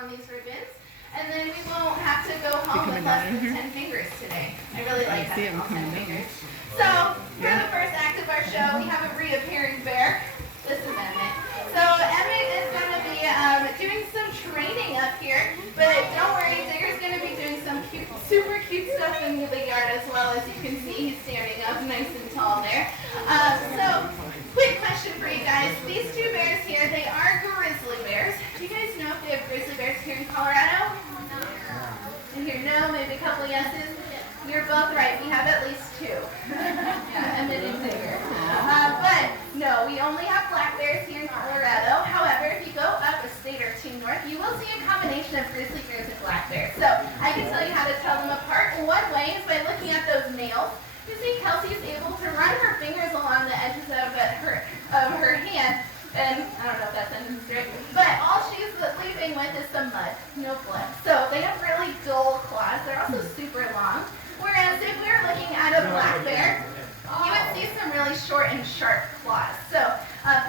on these ribbons. And then we won't have to go home with less than 10 fingers today. I really like having all 10 fingers. So, for the first act of our show, we have a reappearing bear. This is Emmett. So, Emmett is going to be doing some training up here. But don't worry, Digger's going to be doing some cute, super cute stuff in the yard as well. As you can see, he's standing up nice and tall there. So, quick question for you guys. These two bears here, they are grizzly bears. Do you guys know if they have grizzly bears here in Colorado? No. And here, no, maybe a couple yeses. You're both right. We have at least two. Yeah, Emmett and Digger. But no, we only have black bears here in Colorado. However, if you go up a state or two north, you will see a combination of grizzly bears and black bears. So I can tell you how to tell them apart. One way is by looking at those nails. You see Kelsey is able to run her fingers along the edges of her hand. And I don't know if that sentence is right, but all she's leaving with is some mud, no blood. So they have really dull claws. They're also super long. Whereas if we were looking at a black bear, you would see some really short and sharp claws. So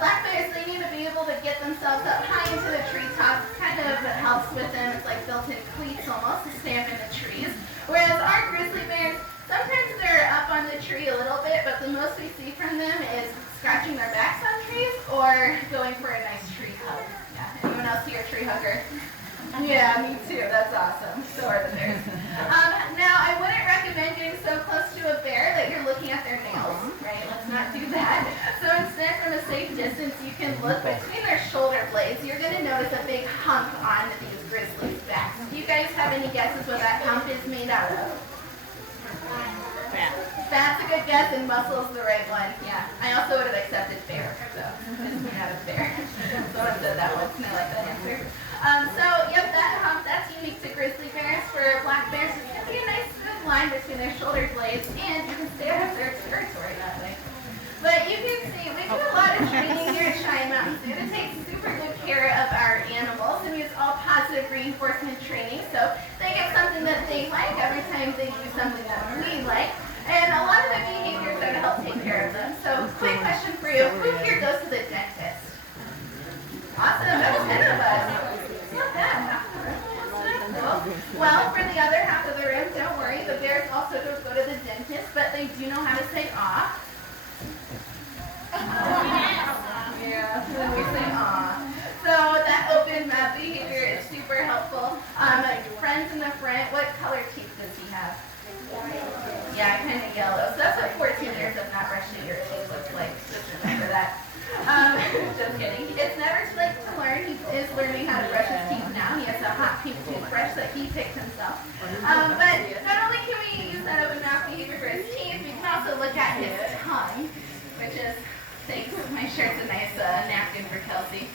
black bears, they need to be able to get themselves up high into the treetops. Kind of helps with them. It's like built-in cleats almost to stay up in the trees. Whereas our grizzly bears, sometimes they're up on the tree a little bit, but the most we see from them is scratching their backs on trees or going for a nice tree hug. Yeah. Anyone else here a tree hugger? Yeah, me too. That's awesome. So are the bears. Now, I wouldn't recommend getting so close to a bear that you're looking at their nails, right? Let's not do that. So instead, from a safe distance, you can look between their shoulder blades. You're going to notice a big hump on these grizzlies' backs. Do you guys have any guesses what that hump is made out of? That's a good guess, and muscle's the right one. Yeah. I also would have accepted bear, so it's made out of bear. Someone said that once, and I like that answer. So, yep, that hump, that's unique to grizzly bears. For black bears, it's going to be a nice good line between their shoulder blades, and you can stay out of their territory that way. But you can see, we do a lot of training here at Cheyenne Mountain Zoo to take super good care of our animals, and use all positive reinforcement training, so they get something that they like every time they do something that we like. And a lot of the behaviors are to help take care of them. So, quick question for you. Who here goes to the dentist? Awesome. That's 10 of us. Not bad. Well, for the other half of the room, don't worry. The bears also don't go to the dentist, but they do know how to say aw. Yeah, when we say aw. So that open mouth behavior is super helpful. Friends in the front, what color teeth does he have? Yeah, kind of yellow. So that's what 14 years of not brushing your teeth looks like. Just remember that. Just kidding. It's never too late to learn. He is learning how to brush his teeth now. He has a hot pink toothbrush that he picked himself. But not only can we use that open mouth behavior for his teeth, we can also look at his tongue, which is, thanks, my shirt's a nice napkin for Kelsey.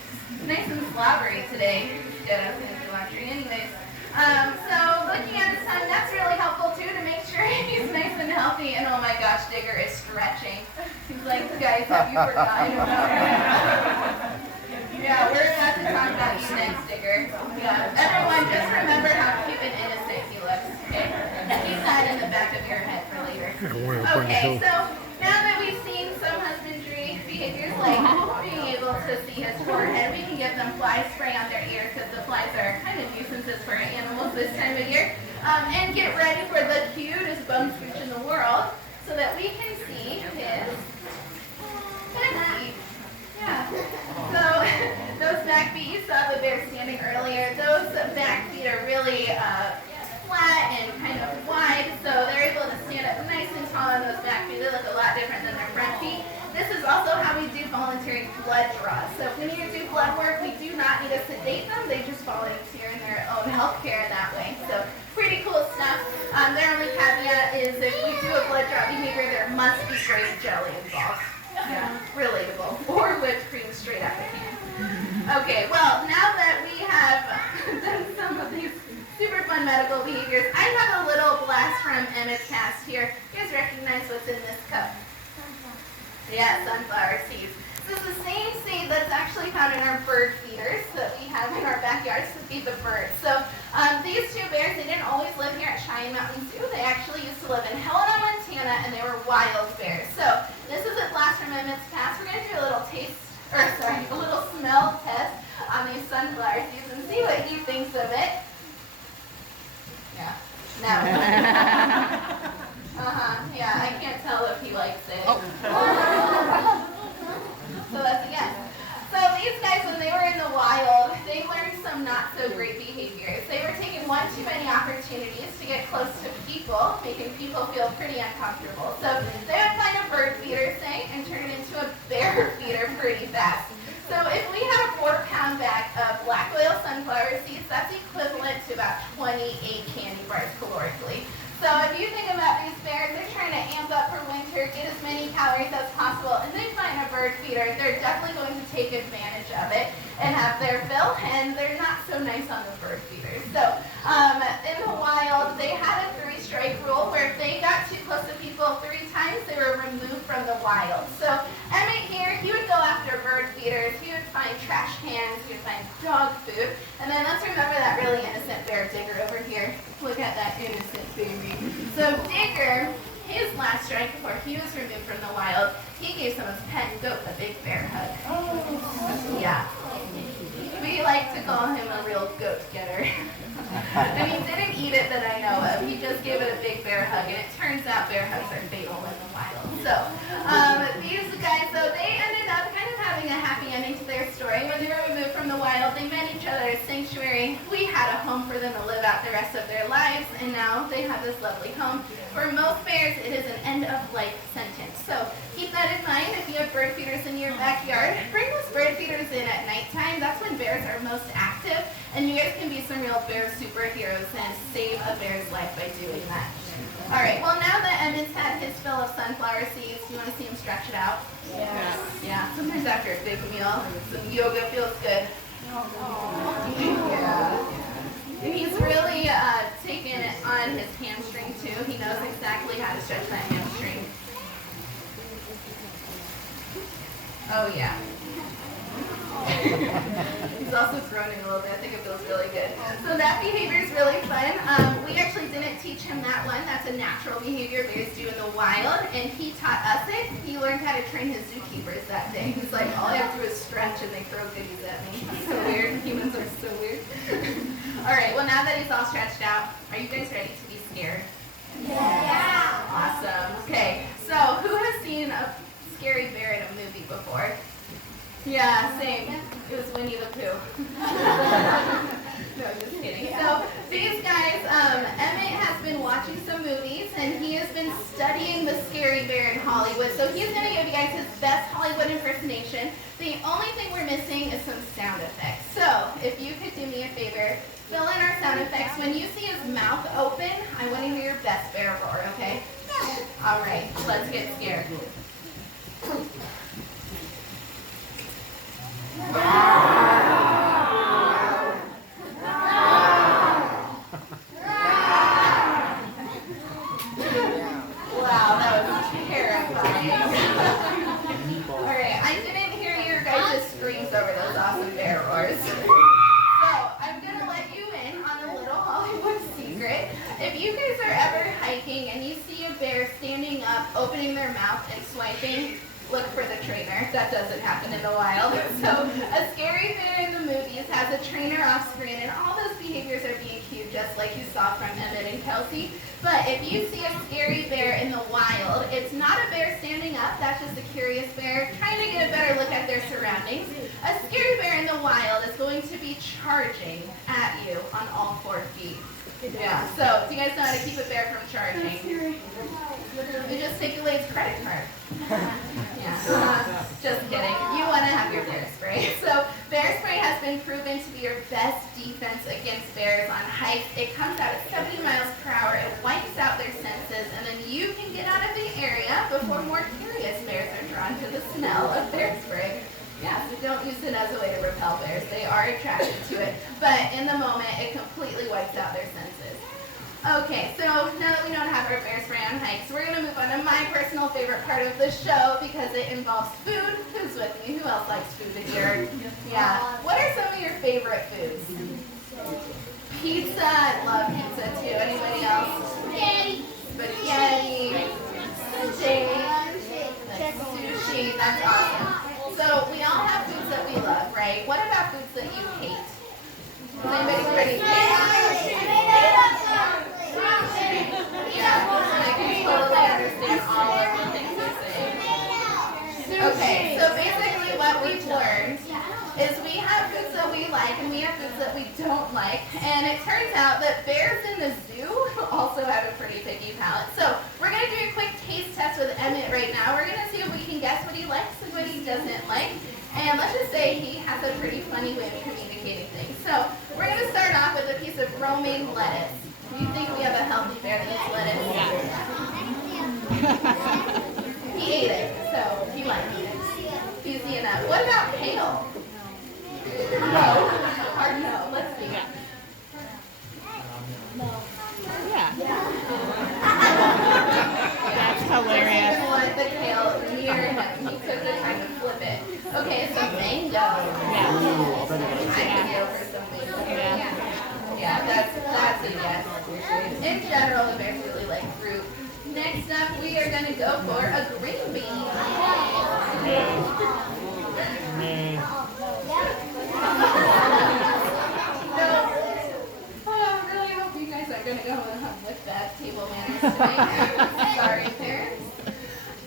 Nice and slobbery today. Yeah, I was going to do laundry anyways. So looking at his tongue, that's really helpful too to make sure he's nice and healthy. And oh my gosh, Digger is stretching. He's like, guys, have you forgotten about me? Yeah, we're about to talk about you next, Digger. Yeah, everyone, just remember how cute and innocent he looks. Okay, keep that in the back of your head for later. Okay, so now that we've seen some husbandry behaviors like being able to see his forehead, we can give them fly spray on their ears because the flies are kind of nuisances for animals this time of year. And get ready for the cutest bum scooch in the world so that we can see his back feet. Yeah. So those back feet, you saw the bear standing earlier, those back feet are really flat and kind of wide, so they're able to stand up nice and tall on those back feet. They look a lot different than their front feet. This is also how we do voluntary blood draws. So if we need to do blood work, we do not need to sedate them. They just volunteer in their own health care in that way. So pretty cool stuff. Their only caveat is if we do a blood draw behavior, there must be grape jelly involved. Yeah, relatable. Or whipped cream straight out the can. Okay, well, now that we have done some of these super fun medical behaviors, I have a little blast from Emmett's cast here. You guys recognize what's in this cup? Yeah, sunflower seeds. This is the same seed that's actually found in our bird feeders that we have in our backyards to feed the birds. So these two bears, they didn't always live here at Cheyenne Mountain Zoo. They actually used to live in Helena, Montana, and they were wild bears. So this is a blast from Emmett's cast. We're going to do a little smell test on these sunflower seeds and see what he thinks of it. some not so great behaviors. They were taking one too many opportunities to get close to people, making people feel pretty uncomfortable. So they would find a bird feeder, say, and turn it into a bear feeder pretty fast. So if we had a 4-pound bag of black oil sunflower seeds, that's equivalent to about 28 candy bars calorically. So if you think about these bears, they're trying to amp up for winter, get as many calories as possible, and they find a bird feeder, they're definitely going to take advantage of it and have their fill, and they're not so nice on the bird feeders. So in the wild, they had a 3-strike rule where if they got too close to people 3 times, they were removed from the wild. So Emmett here, he would go after bird feeders, he would find trash cans, he would find dog food, and then let's remember that really innocent bear Digger over here. Look at that innocent baby. So Digger, his last strike before he was removed from the wild, he gave some of his pet goat a big bear hug. Oh. Yeah. We like to call him a real goat getter. And he didn't eat it that I know of. He just gave it a big bear hug, and it turns out bear hugs are fatal in the wild. So these guys, so they ended up kind of having a happy ending to their story. When they were removed from the wild, they met each other at sanctuary. We had a home for them to live out the rest of their lives, and now they have this lovely home. For most bears, it is an end-of-life sentence. So keep that in mind. If you have bird feeders in your backyard, bring those bird feeders in at nighttime. That's when bears are most active, and you guys can be some real bear superheroes and save a bear's life by doing that. All right, well, now that Emmett's had his fill of sunflower seeds, do you want to see him stretch it out? Yeah. Yeah, sometimes after a big meal, some yoga feels good. Yeah. And he's really taken it on his hamstring, too. He knows exactly how to stretch that hamstring. Oh, yeah. He's also groaning a little bit. I think it feels really good. So that behavior is really fun. We actually didn't teach him that one. That's a natural behavior bears do in the wild, and he taught us it. He learned how to train his zookeepers that day. He's like, all I have to do is stretch, and they throw goodies at me. It's so weird. Humans are so weird. All right, well, now that he's all stretched out, are you guys ready to be scared? Yeah. Awesome. Okay, so who has seen a scary bear in a movie before? Yeah, same. It was Winnie the Pooh. No, just kidding. So these guys, Emmett has been watching some movies, and he has been studying the scary bear in Hollywood. So he's going to give you guys his best Hollywood impersonation. The only thing we're missing is some sound effects. So if you could do me a favor, fill in our sound effects. When you see his mouth open, I want to hear your best bear roar, okay? All right, let's get scared. Wow, that was terrifying. All right, I didn't hear your guys' screams over those awesome bear roars. So I'm going to let you in on a little Hollywood secret. If you guys are ever hiking and you see a bear standing up, opening their mouth and swiping, look for the trainer. That doesn't happen in the wild. So a scary bear in the movies has a trainer off screen, and all those behaviors are being cued just like you saw from Emmett and Kelsey. But if you see a scary bear in the wild, it's not a bear standing up. That's just a curious bear trying to get a better look at their surroundings. A scary bear in the wild is going to be charging at you on all 4 feet. Yeah, so do you guys know how to keep a bear from charging? You just take your lady's credit card. Yeah, just kidding. You want to have your bear spray. So bear spray has been proven to be your best defense against bears on hikes. It comes out at 70 miles per hour. It wipes out their senses, and then you can get out of the area before more curious bears are drawn to the smell of bear spray. Yeah, so don't use it as a way to repel bears. They are attracted to it, but in the moment, it completely wipes out their senses. Okay, so now that we know how to have our bear spray on hikes, we're going to move on to my personal favorite part of the show because it involves food. Who's with me? Who else likes food here? Yeah. What are some of your favorite foods? Pizza. I love pizza too. Anybody else? Spaghetti. Sushi. That's awesome. So we all have foods that we love, right? What about foods that you hate? Is anybody ready? Yeah, I can totally understand all of the things you're saying. Okay, so basically what we've learned is we have foods that we like and we have foods ones that we don't like. And it turns out that bears in the zoo also have a pretty picky palate. So we're going to do a quick taste test with Emmett right now. We're going to see if we can guess what he likes and what he doesn't like. And let's just say he has a pretty funny way of communicating things. So we're going to start off with a piece of romaine lettuce. Do you think we have a healthy bear that eats lettuce? Yeah. He ate it, so he liked it. Easy enough. What about kale? No. Or no. Let's see. No. Yeah. That's hilarious. He doesn't want the kale near him. He took the time to flip it. Okay, so mango. Yeah. I could go for some mango. Yeah, that's a yes. In general, the bears really like fruit. Next up, we are going to go for a green bean. No. Oh, I really hope you guys are going to go with that table manners today. Sorry, parents.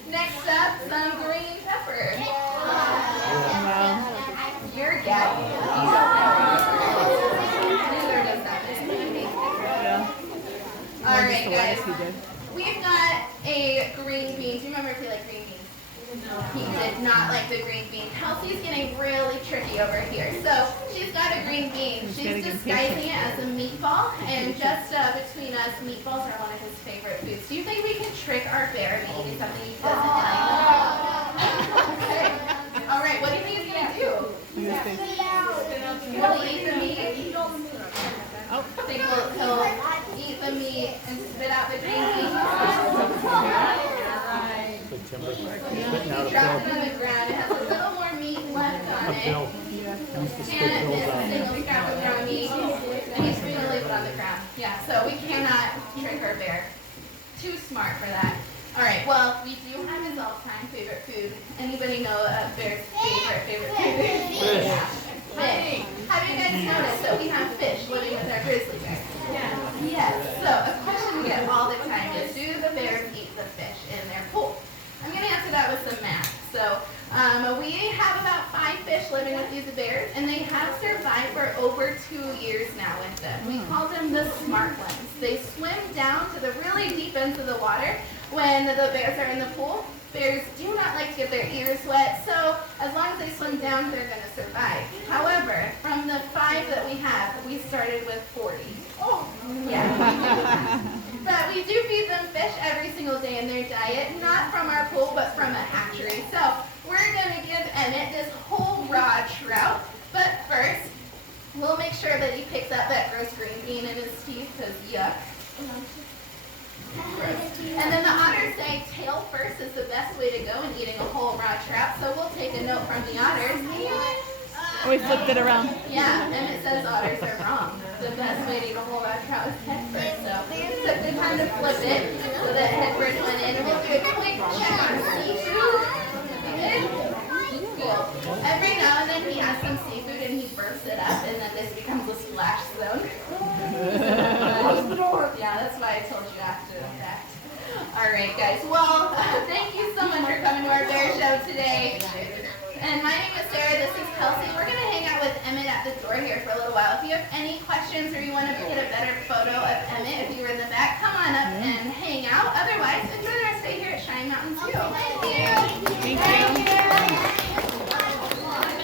Next up, some green pepper. You're gagging. All right, guys. We've got a green bean. Do you remember if you like green beans? No. He did not like the green bean. Kelsey's getting really tricky over here. So she's got a green bean. She's disguising it as a meatball. And just between us, meatballs are one of his favorite foods. Do you think we can trick our bear into eating something he doesn't like? Okay. All right, what do you think he's going to do? Will he eat the meat? I think he'll eat the meat and spit out the green bean. He dropped it on the ground. It has a little more meat left on it. And it's a single scrap of ground meat. And he's going to leave it on the ground. Yeah, so we cannot trick our bear. Too smart for that. All right, well, we do have his all-time favorite food. Anybody know Bear's favorite food? Fish. Yeah. Fish. Have you guys noticed that we have fish living with our grizzly bears? Yeah. Yes. So a question we get all the time is, do the bears eat the fish in their pool? I'm going to answer that with some math. So we have about 5 fish living with these bears, and they have survived for over 2 years now with them. We call them the smart ones. They swim down to the really deep ends of the water when the bears are in the pool. Bears do not like to get their ears wet, so as long as they swim down, they're going to survive. However, from the 5 that we have, we started with 40. Oh, yeah. But we do feed them fish every single day in their diet, not from our pool, but from a hatchery. So we're going to give Emmett this whole raw trout, but first, we'll make sure that he picks up that gross green bean in his teeth, because yuck. And then the otters say tail first is the best way to go in eating a whole raw trout, so we'll take a note from the otters. We flipped it around. Yeah, and it says otters are wrong. The best way to eat a whole raw trout is head first, so took the time to flip it so that head first went in, and we'll do a quick check on seafood. Cool. Every now and then he has some seafood and he burps it up, and then this becomes a splash zone. Yeah, that's why I told you after the fact. All right, guys. Well, thank you so much for coming to our bear show today. And my name is Sarah. This is Kelsey. We're going to hang out with Emmett at the door here for a little while. If you have any questions or you want to get a better photo of